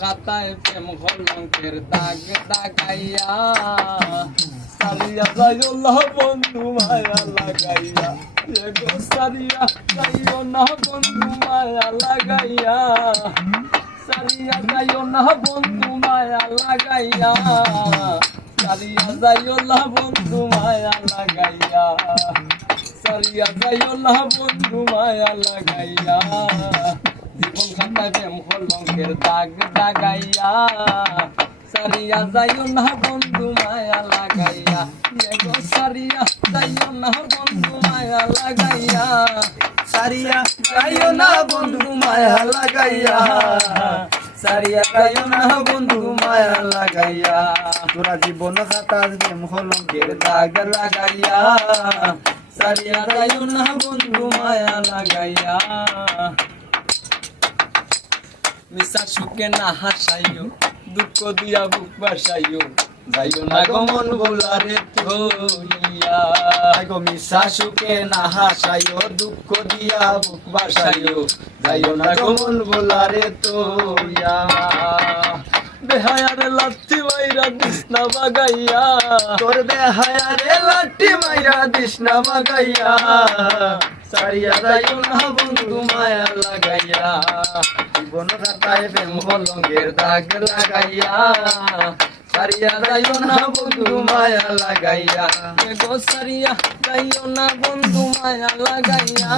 খাতায় প্রেম কলঙ্কের দাগ সারিয়া যাইল্লাহ বন্ধু মায়া লাগাইয়া। এগো সারিয়া যাইও না, বন্ধু মায়া লাগাইয়া। সারিয়া যাইও না, বন্ধু মায়া লাগাইয়া। সারিয়া যাইও না, বন্ধু মায়া লাগাইয়া। সারিয়া যাইও না, বন্ধু মায়া লাগাইয়া। খাতায় প্রেম দাগ দাগাইয়া সারিয়া যাইও না বন্ধু মায়া লাগাইয়া। এগো সারিয়া যাইও না বন্ধু মায়া লাগাইয়া। সারিয়া গাইও না বন্ধু মায়া লাগাইয়া। সারিয়া গাইও না বন্ধু মায়া লাগাইয়া। তোরা জীবন খাতা প্রেম দাগ লাগাইয়া। সারিয়া গাইও না বন্ধু মায়া লাগাইয়া। মিশা সুখে না হাসাইও দুঃখ দিয়া বুক বাসাইও। যাইও না গমন ভোলারে থইয়া। গো মিশা সুখে না হাসাইও দুঃখ দিয়া বুক বাসাইও। যাইও না গমন বলারে তোয়া বেহায়ারে লাথি মাইরা দিস না বাগাইয়া। তোর বেহায়া রে লাঠি মাইরা দিস না মাগাইয়া সারিয়া যাইও না বন্ধু মায়া লাগাইয়া। জীবন কাটায় প্রেম কলঙ্কের দাগ লাগাইয়া। সারিয়া যাইও না বন্ধু মায়া লাগাইয়া। এগো সারিয়া যাইও না বন্ধু মায়া লাগাইয়া।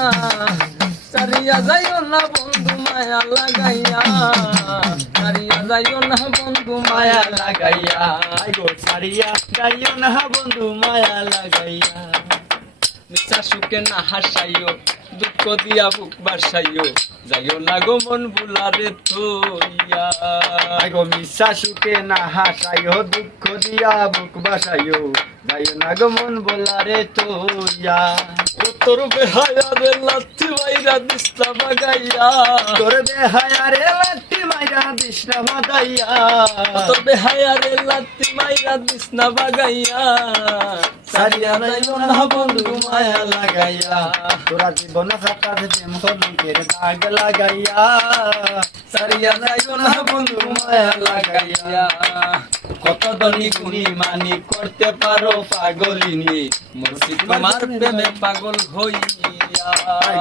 সারিয়া যাইও না বন্ধু মায়া লাগাইয়া। সারিয়া যাইও না বন্ধু মায়া লাগাইয়া। গো সারিয়া যাইও না বন্ধু মায়া লাগাইয়া। মিশা সুখে না হাসাইও দুঃখ দিয়া বুক বাসাইও। যাইও না গো মন ভুলারে থইয়া। গো মিশা সুখে না হাসাইও দুঃখ দিয়া বুক বাসাইও। যাইও না গো মন বলারে তোয়া তোর বেহায়ারে লাথি মাইরা দিস না বাগাইয়া। তোর বেহায়া রে লাঠি মাইরা দিস না মাগাইয়া তোর বেহায়ারে লাথি মাইরা দিস না বাগাইয়া। সারিয়া যাইও না বন্ধু মায়া লাগাইয়া। তোরা জীবন খাতা প্রেম কলঙ্কের দাগ লাগাইয়া। সারিয়া যাইও না বন্ধু মায়া লাগাইয়া। কত দনি গুনি মানি করতে পারো পাগলিনি। মুর্শিদ তোমার প্রেমে পাগল হইয়া।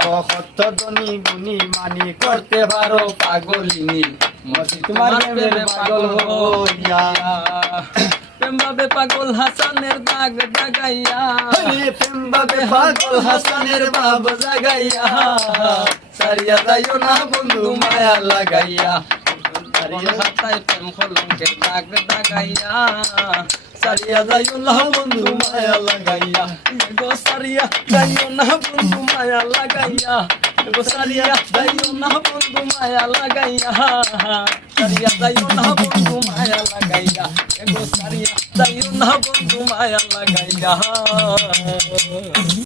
কত ধনী গুণী মানি করতে পারো পাগলিনী। তোমার প্রেমে পাগল হইয়া। প্রেমভাবে পাগল হাসানের দাগ দাগাইয়া প্রেম বাবে পাগল হাসানের বাব জাগাইয়া। সারিয়া যাইও না বন্ধু মায়া লাগাইয়া। হাতায় প্রেম কলঙ্কের দাগ দাগাইয়া সারিয়া যাইও না বন্ধু মায়া লাগাইয়া। গো সারিয়া যাইও না বন্ধু মায়া লাগাইয়া। গো সারিয়া যাইও না বন্ধু মায়া লাগাইয়া। সারিয়া যাইও না বন্ধু মায়া লাগাইয়া। গো সারিয়া যাইও না বন্ধু মায়া লাগাইয়া।